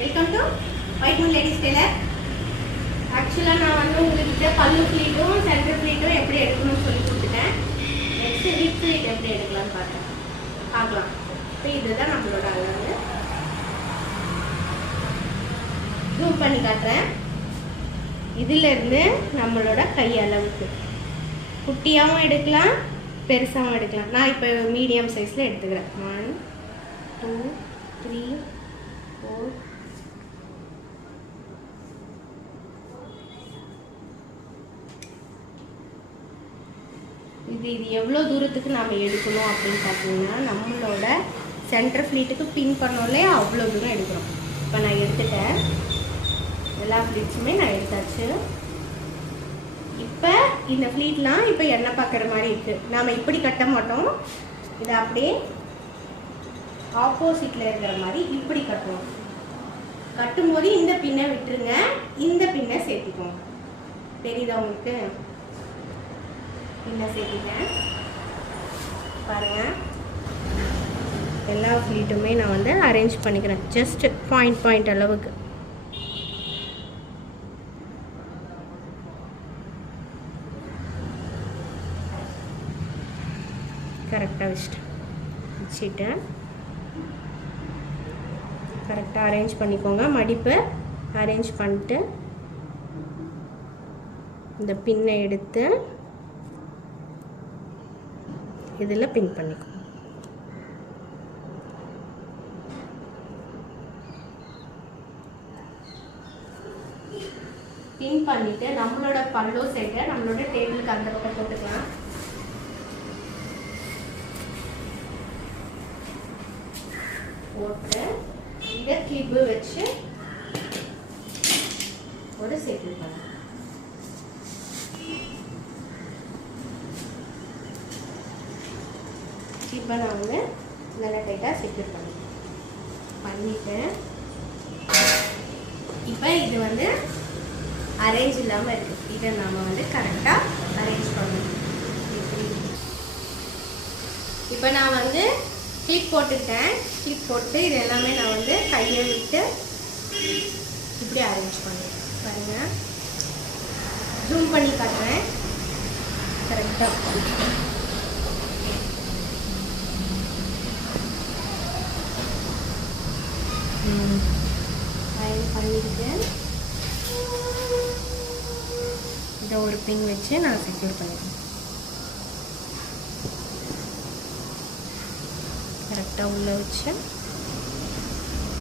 Welcome to white Moon ladies Taylor. ஆக்சுவலாக நான் வந்து உங்கள்கிட்ட பல்லு ஃப்ளீட்டும் சென்டர் ஃப்ளீட்டும் எப்படி எடுக்கணும்னு சொல்லி கொடுத்துட்டேன். நெக்ஸ்ட்டு ஹிப் ஃப்ளீட் எப்படி எடுக்கலாம்னு பார்க்கலாம். இப்போ இதுதான் நம்மளோட அளவு. ஜூம் பண்ணி காட்டுறேன். இதிலேருந்து நம்மளோட கை அளவுக்கு குட்டியாகவும் எடுக்கலாம், பெருசாகவும் எடுக்கலாம். நான் இப்போ மீடியம் சைஸில் எடுத்துக்கிறேன். 1 2 3 4 இது எவ்வளோ தூரத்துக்கு நாம் எடுக்கணும் அப்படின்னு பார்த்தீங்கன்னா, நம்மளோட சென்டர் ஃப்ளீட்டுக்கு பின் பண்ணோம்லே அவ்வளோ தூரம் எடுக்கிறோம். இப்போ நான் எடுத்துட்டேன், எல்லா ஃப்ளீட்ஸுமே நான் எடுத்தாச்சு. இப்போ இந்த ஃப்ளீட்லாம் இப்போ எண்ணெய் பார்க்குற மாதிரி இருக்குது. நாம் இப்படி கட்ட மாட்டோம், இதை அப்படியே ஆப்போசிட்டில் இருக்கிற மாதிரி இப்படி கட்டுவோம். கட்டும்போது இந்த பின்னை விட்டுருங்க, இந்த பின்னை சேர்த்திக்கோங்க. தெரியுதா உங்களுக்கு? பின்னை சேர்த்திட்டேன் பாருங்கள். எல்லா ஃப்ளீட்டுமே நான் வந்து அரேஞ்ச் பண்ணிக்கிறேன். ஜஸ்ட் பாயிண்ட் அளவுக்கு. கரெக்டாக வச்சுட்டு கரெக்டாக அரேஞ்ச் பண்ணிக்கோங்க. மடிப்பு அரேஞ்ச் பண்ணிட்டு இந்த பின்னை எடுத்து இதில் பின் பண்ணிக்கோ. பின் பண்ணிட்டு நம்மளோட பல்லோ சைடை நம்மளோட டேபிளுக்கு அந்த பக்கம் போட்டுக்கலாம். போட்டு இதை கிளிப்பு வச்சு ஒரு செட்டில் பண்ண. இப்போ நான் வந்து நல்லா டைட்டாக செக்யூர் பண்ணிட்டேன். இப்போ இது வந்து அரேஞ்ச் இல்லாமல் இருக்குது. இதை நாம் வந்து கரெக்டாக அரேஞ்ச் பண்ணணும். இப்போ நான் வந்து கிளிப் போட்டுட்டேன். கிளிப் போட்டு இது எல்லாமே நான் வந்து கையை விட்டு இப்படி அரேஞ்ச் பண்ணுவேன். பாருங்கள், ஜூம் பண்ணி காட்டுறேன். கரெக்டாக பண்ணிட்டு இதை ஒரு பின் வச்சு நான் செக்யூர் பண்ணிடுவேன். கரெக்டாக உள்ள வச்சு